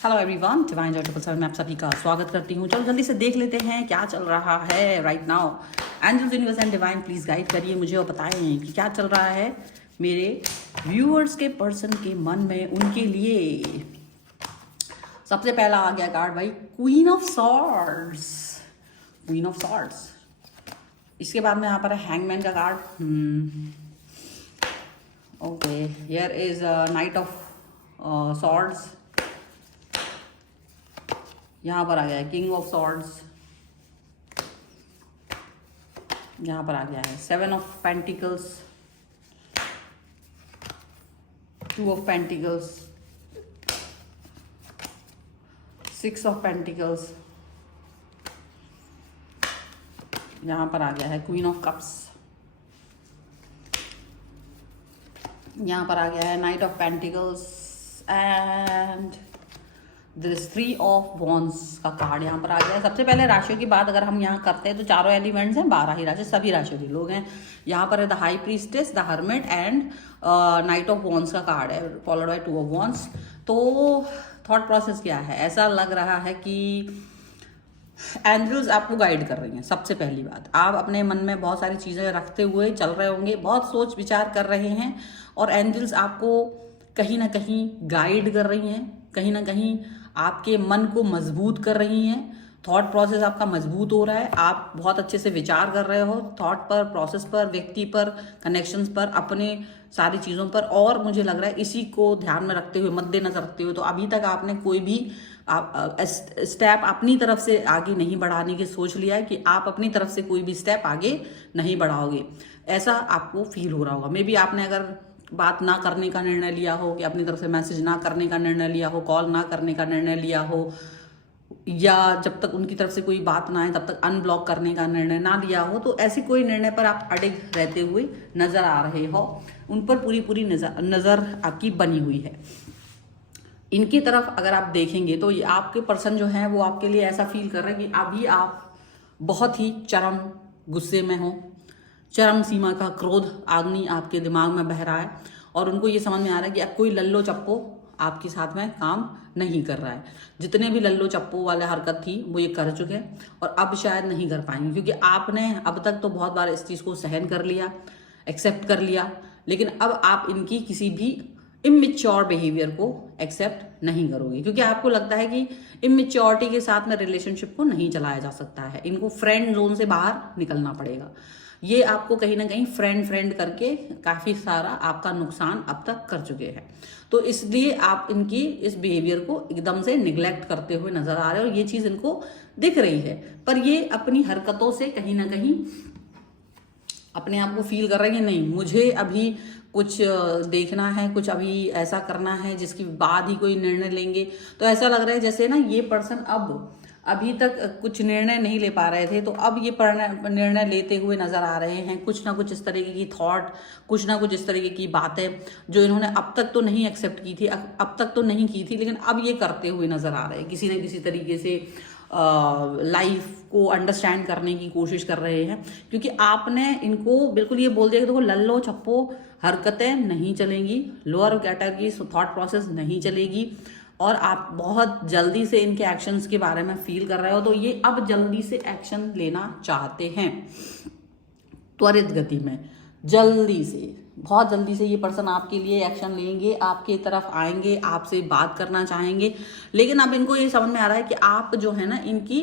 Hello everyone, divine Joy 777 में आप सभी का स्वागत करती हूँ। चलो जल्दी से देख लेते हैं क्या चल रहा है right now. Angels universe and divine please guide करिए मुझे और बताएं कि क्या चल रहा है मेरे व्यूअर्स के पर्सन के मन में उनके लिए। सबसे पहला आ गया कार्ड भाई, queen of swords. Queen of swords, इसके बाद में यहाँ पर है हैंगमैन का card. Okay, here is night of swords. यहाँ पर आ गया है किंग ऑफ सॉर्ड्स। यहाँ पर आ गया है 7 of pentacles, 2 of pentacles, 6 of pentacles. यहाँ पर आ गया है क्वीन ऑफ कप्स। यहाँ पर आ गया है knight of pentacles and there is 3 of wands का कार्ड यहाँ पर आ गया है। सबसे पहले राशियों की बात अगर हम यहाँ करते हैं तो चारों एलिमेंट्स हैं, 12 ही राशि, सभी राशियों के लोग हैं। यहाँ पर है the high priestess, the hermit and night of wands का कार्ड है, फॉलोड बाय 2 ऑफ वॉन्स। तो थॉट प्रोसेस क्या है, ऐसा लग रहा है कि एंजल्स आपको गाइड कर रही हैं। सबसे पहली बात, आप अपने मन में बहुत सारी चीज़ें रखते हुए चल रहे होंगे, बहुत सोच विचार कर रहे हैं और एंजल्स आपको कहीं ना कहीं गाइड कर रही हैं, कहीं ना कहीं आपके मन को मजबूत कर रही हैं। थॉट प्रोसेस आपका मजबूत हो रहा है, आप बहुत अच्छे से विचार कर रहे हो थॉट पर, प्रोसेस पर, व्यक्ति पर, कनेक्शंस पर, अपने सारी चीज़ों पर। और मुझे लग रहा है इसी को ध्यान में रखते हुए, मद्देनजर रखते हुए, तो अभी तक आपने कोई भी स्टेप अपनी तरफ से आगे नहीं बढ़ाने की सोच लिया है कि आप अपनी तरफ से कोई भी स्टेप आगे नहीं बढ़ाओगे, ऐसा आपको फील हो रहा होगा। मे बी आपने अगर बात ना करने का निर्णय लिया हो, कि अपनी तरफ से मैसेज ना करने का निर्णय लिया हो, कॉल ना करने का निर्णय लिया हो, या जब तक उनकी तरफ से कोई बात ना आए तब तक अनब्लॉक करने का निर्णय ना लिया हो, तो ऐसी कोई निर्णय पर आप अड़िग रहते हुए नजर आ रहे हो। उन पर पूरी नजर आपकी बनी हुई है। इनकी तरफ अगर आप देखेंगे तो ये आपके पर्सन जो है वो आपके लिए ऐसा फील कर रहे हैं कि अभी आप बहुत ही चरम गुस्से में हो, चरम सीमा का क्रोध अग्नि आपके दिमाग में बह रहा है और उनको ये समझ में आ रहा है कि अब कोई लल्लो चप्पो आपके साथ में काम नहीं कर रहा है। जितने भी लल्लो चप्पो वाले हरकत थी वो ये कर चुके हैं और अब शायद नहीं कर पाएंगे, क्योंकि आपने अब तक तो बहुत बार इस चीज़ को सहन कर लिया, एक्सेप्ट कर लिया, लेकिन अब आप इनकी किसी भी इमेच्योर बिहेवियर को एक्सेप्ट नहीं करोगे, क्योंकि आपको लगता है कि इमेच्योरिटी के साथ में रिलेशनशिप को नहीं चलाया जा सकता है। इनको फ्रेंड जोन से बाहर निकलना पड़ेगा। ये आपको कहीं ना कहीं फ्रेंड करके काफ़ी सारा आपका नुकसान अब तक कर चुके हैं, तो इसलिए आप इनकी इस बिहेवियर को एकदम से निग्लेक्ट करते हुए नजर आ रहे हो और ये चीज़ इनको दिख रही है। पर ये अपनी हरकतों से कहीं ना कहीं अपने आप को फील कर रहे हैं, नहीं मुझे अभी कुछ देखना है, कुछ अभी ऐसा करना है जिसके बाद ही कोई निर्णय लेंगे। तो ऐसा लग रहा है जैसे ना ये पर्सन अभी तक कुछ निर्णय नहीं ले पा रहे थे, तो अब ये निर्णय लेते हुए नजर आ रहे हैं। कुछ ना कुछ इस तरीके की थॉट, कुछ ना कुछ इस तरीके की बातें जो इन्होंने अब तक तो नहीं एक्सेप्ट की थी, अब तक तो नहीं की थी, लेकिन अब ये करते हुए नजर आ रहे हैं। किसी न किसी तरीके से लाइफ को अंडरस्टैंड करने की कोशिश कर रहे हैं, क्योंकि आपने इनको बिल्कुल ये बोल दिया कि देखो लल्लो छप्पो हरकतें नहीं चलेंगी, लोअर कैटेगरी थॉट प्रोसेस नहीं चलेगी और आप बहुत जल्दी से इनके एक्शंस के बारे में फील कर रहे हो, तो ये अब जल्दी से एक्शन लेना चाहते हैं, त्वरित गति में, जल्दी से, बहुत जल्दी से ये पर्सन आपके लिए एक्शन लेंगे, आपके तरफ आएंगे, आपसे बात करना चाहेंगे। लेकिन अब इनको ये समझ में आ रहा है कि आप जो है ना इनकी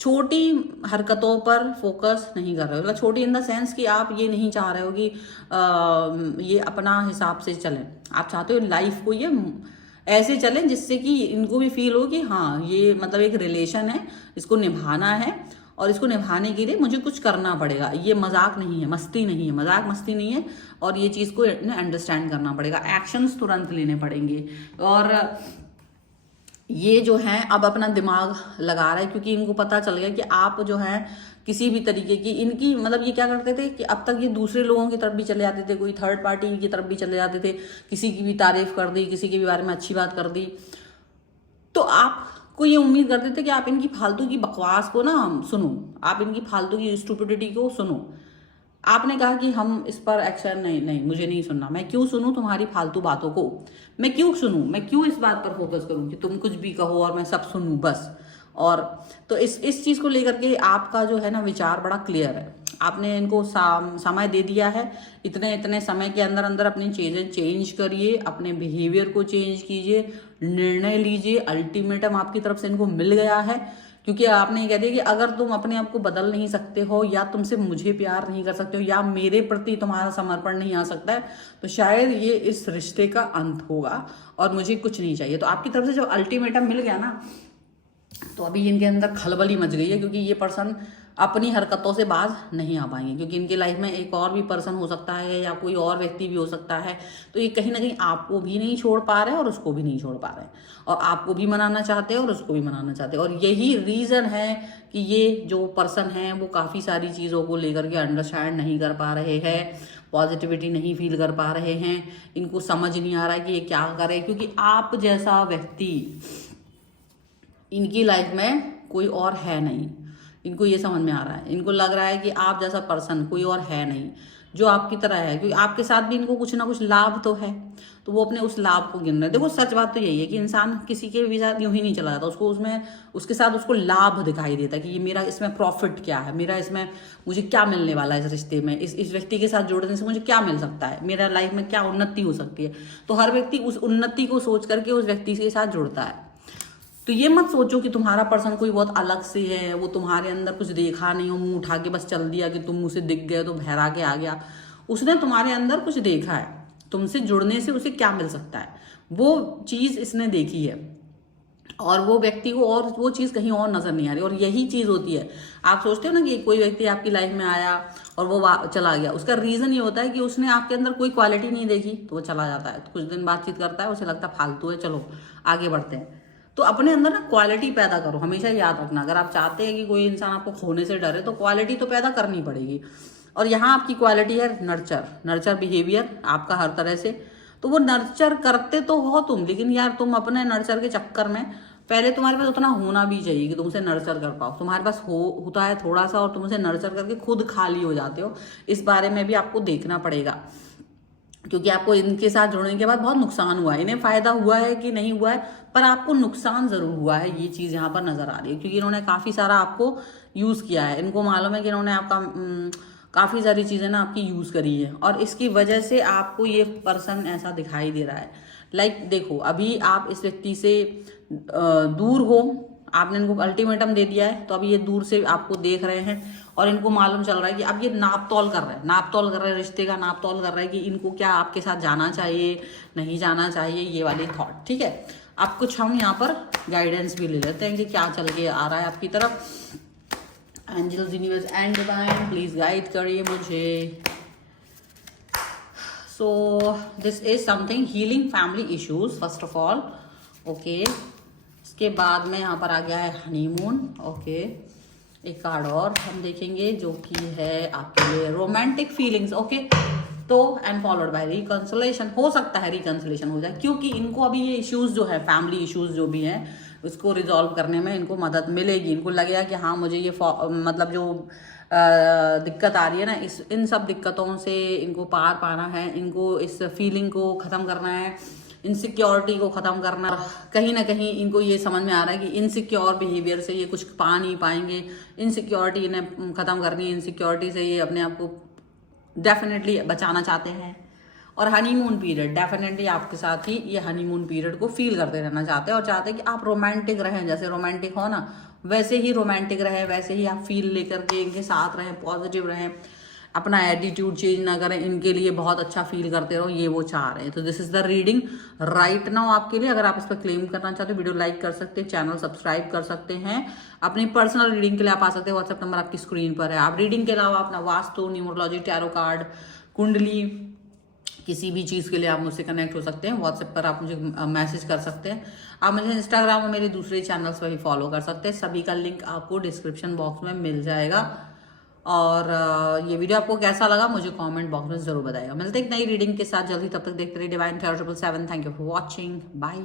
छोटी हरकतों पर फोकस नहीं कर रहे हो, मतलब छोटी इन द सेंस कि आप ये नहीं चाह रहे हो कि ये अपना हिसाब से चलें। आप चाहते हो लाइफ को ये ऐसे चलें जिससे कि इनको भी फील हो कि हाँ ये मतलब एक रिलेशन है, इसको निभाना है और इसको निभाने के लिए मुझे कुछ करना पड़ेगा। ये मजाक नहीं है, मस्ती नहीं है, मजाक मस्ती नहीं है, और ये चीज़ को अंडरस्टैंड करना पड़ेगा, एक्शंस तुरंत लेने पड़ेंगे। और ये जो है अब अपना दिमाग लगा रहा है, क्योंकि इनको पता चल गया कि आप जो है किसी भी तरीके की इनकी, मतलब ये क्या करते थे कि अब तक ये दूसरे लोगों की तरफ भी चले जाते थे, कोई थर्ड पार्टी की तरफ भी चले जाते थे, किसी की भी तारीफ कर दी, किसी के भी बारे में अच्छी बात कर दी, तो आपको ये उम्मीद करते थे कि आप इनकी फालतू की बकवास को ना सुनो, आप इनकी फालतू की स्टुपिडिटी को सुनो। आपने कहा कि हम इस पर एक्शन नहीं नहीं मुझे नहीं सुनना, मैं क्यों सुनूं तुम्हारी फालतू बातों को, मैं क्यों सुनूं, मैं क्यों इस बात पर फोकस करूं कि तुम कुछ भी कहो और मैं सब सुनूं बस। और तो इस चीज को लेकर के आपका जो है ना विचार बड़ा क्लियर है। आपने इनको समय दे दिया है, इतने इतने समय के अंदर अंदर अपनी चीजें चेंज करिए, अपने बिहेवियर को चेंज कीजिए, निर्णय लीजिए। अल्टीमेटम आपकी तरफ से इनको मिल गया है, क्योंकि आपने ये कह दिया कि अगर तुम अपने आप को बदल नहीं सकते हो, या तुमसे मुझे प्यार नहीं कर सकते हो, या मेरे प्रति तुम्हारा समर्पण नहीं आ सकता है, तो शायद ये इस रिश्ते का अंत होगा और मुझे कुछ नहीं चाहिए। तो आपकी तरफ से जब अल्टीमेटम मिल गया ना, तो अभी इनके अंदर खलबली मच गई है, क्योंकि ये पर्सन अपनी हरकतों से बाज नहीं आ पाएंगे, क्योंकि इनकी लाइफ में एक और भी पर्सन हो सकता है या कोई और व्यक्ति भी हो सकता है। तो ये कहीं ना कहीं आपको भी नहीं छोड़ पा रहे हैं और उसको भी नहीं छोड़ पा रहे हैं, और आपको भी मनाना चाहते हैं और उसको भी मनाना चाहते हैं। और यही रीजन है कि ये जो पर्सन है वो काफी सारी चीजों को लेकर के अंडरस्टैंड नहीं कर पा रहे हैं, पॉजिटिविटी नहीं फील कर पा रहे हैं, इनको समझ नहीं आ रहा है कि ये क्या करे, क्योंकि आप जैसा व्यक्ति इनकी लाइफ में कोई और है नहीं। इनको ये समझ में आ रहा है, इनको लग रहा है कि आप जैसा पर्सन कोई और है नहीं जो आपकी तरह है, क्योंकि आपके साथ भी इनको कुछ ना कुछ लाभ तो है, तो वो अपने उस लाभ को गिन रहे हैं। देखो सच बात तो यही है कि इंसान किसी के भी साथ यूं ही नहीं चला जाता, उसको उसमें उसके साथ उसको लाभ दिखाई देता है कि ये मेरा इसमें प्रॉफिट क्या है, मेरा इसमें मुझे क्या मिलने वाला है, इस रिश्ते में इस व्यक्ति के साथ जुड़ने से मुझे क्या मिल सकता है, मेरा लाइफ में क्या उन्नति हो सकती है। तो हर व्यक्ति उस उन्नति को सोच करके उस व्यक्ति के साथ जुड़ता है। तो ये मत सोचो कि तुम्हारा पर्सन कोई बहुत अलग से है, वो तुम्हारे अंदर कुछ देखा नहीं हो, मुंह उठा के बस चल दिया कि तुम मुझसे दिख गए तो बहरा के आ गया। उसने तुम्हारे अंदर कुछ देखा है, तुमसे जुड़ने से उसे क्या मिल सकता है, वो चीज इसने देखी है, और वो व्यक्ति को और वो चीज कहीं और नजर नहीं आ रही। और यही चीज होती है, आप सोचते हो ना कि कोई व्यक्ति आपकी लाइफ में आया और वो चला गया, उसका रीजन ये होता है कि उसने आपके अंदर कोई क्वालिटी नहीं देखी, तो वो चला जाता है। तो कुछ दिन बातचीत करता है, उसे लगता है फालतू है, चलो आगे बढ़ते हैं। तो अपने अंदर ना क्वालिटी पैदा करो, हमेशा याद रखना। अगर आप चाहते हैं कि कोई इंसान आपको खोने से डरे, तो क्वालिटी तो पैदा करनी पड़ेगी। और यहाँ आपकी क्वालिटी है नर्चर बिहेवियर आपका हर तरह से। तो वो नर्चर करते तो हो तुम, लेकिन यार तुम अपने नर्चर के चक्कर में पहले तुम्हारे पास उतना होना भी चाहिए कि तुमसे नर्चर कर पाओ। तुम्हारे पास होता है थोड़ा सा और तुम उसे नर्चर करके खुद खाली हो जाते हो। इस बारे में भी आपको देखना पड़ेगा, क्योंकि आपको इनके साथ जुड़ने के बाद बहुत नुकसान हुआ है। इन्हें फायदा हुआ है कि नहीं हुआ है, पर आपको नुकसान जरूर हुआ है, ये चीज यहाँ पर नजर आ रही है। क्योंकि इन्होंने काफी सारा आपको यूज किया है, इनको मालूम है कि इन्होंने आपका काफी सारी चीजें ना आपकी यूज करी है, और इसकी वजह से आपको ये पर्सन ऐसा दिखाई दे रहा है। देखो अभी आप इस व्यक्ति से दूर हो, आपने इनको अल्टीमेटम दे दिया है, तो अभी ये दूर से आपको देख रहे हैं और इनको मालूम चल रहा है कि अब ये नाप तोल कर रहे हैं, रिश्ते का नाप तोल कर रहे हैं कि इनको क्या आपके साथ जाना चाहिए नहीं जाना चाहिए, ये वाली थॉट। ठीक है, अब कुछ हम यहाँ पर गाइडेंस भी ले लेते हैं कि क्या चल के आ रहा है आपकी तरफ। Angels, universe and divine please guide करिए मुझे। So this is something healing family issues first of all. Okay, इसके बाद में यहाँ पर आ गया है हनीमून। ओके, एक कार्ड और हम देखेंगे जो कि है आपके लिए रोमांटिक फीलिंग्स। ओके, तो एंड फॉलोड बाय रिकंसिलेशन। हो सकता है रिकंसिलेशन हो जाए, क्योंकि इनको अभी ये इश्यूज जो है, फैमिली इश्यूज जो भी हैं, उसको रिजॉल्व करने में इनको मदद मिलेगी। इनको लगेगा कि हाँ मुझे ये मतलब जो दिक्कत आ रही है ना, इन सब दिक्कतों से इनको पार पाना है, इनको इस फीलिंग को ख़त्म करना है, इनसिक्योरिटी को ख़त्म करना। कहीं ना कहीं इनको ये समझ में आ रहा है कि इनसिक्योर बिहेवियर से ये कुछ पा नहीं पाएंगे, इनसिक्योरिटी इन्हें ख़त्म करनी है, इनसिक्योरिटी से ये अपने आप को डेफिनेटली बचाना चाहते हैं। और हनीमून पीरियड डेफिनेटली आपके साथ ही ये हनीमून पीरियड को फील करते रहना चाहते हैं, और चाहते हैं कि आप रोमांटिक रहें, जैसे रोमांटिक हो ना वैसे ही रोमांटिक रहे, वैसे ही आप फील लेकर के इनके साथ रहें, पॉजिटिव रहें, अपना एटीट्यूड चेंज ना करें, इनके लिए बहुत अच्छा फील करते रहो, ये वो चाह रहे हैं। तो this is the reading right now आपके लिए। अगर आप इस पर क्लेम करना चाहते हो, वीडियो लाइक कर सकते हैं, चैनल सब्सक्राइब कर सकते हैं। अपनी पर्सनल रीडिंग के लिए आप आ सकते हैं, व्हाट्सएप नंबर आपकी स्क्रीन पर है। आप रीडिंग के अलावा अपना वास्तु, न्यूमरोलॉजी, टैरो कार्ड, कुंडली, किसी भी चीज़ के लिए आप मुझसे कनेक्ट हो सकते हैं। व्हाट्सएप पर आप मुझे मैसेज कर सकते हैं। आप मुझे इंस्टाग्राम और मेरे दूसरे चैनल्स पर भी फॉलो कर सकते हैं, सभी का लिंक आपको डिस्क्रिप्शन बॉक्स में मिल जाएगा। और ये वीडियो आपको कैसा लगा मुझे कमेंट बॉक्स में जरूर बताइएगा। मिलते हैं एक नई रीडिंग के साथ जल्दी, तब तक देखते रहिए divine 777। Thank you for watching, bye.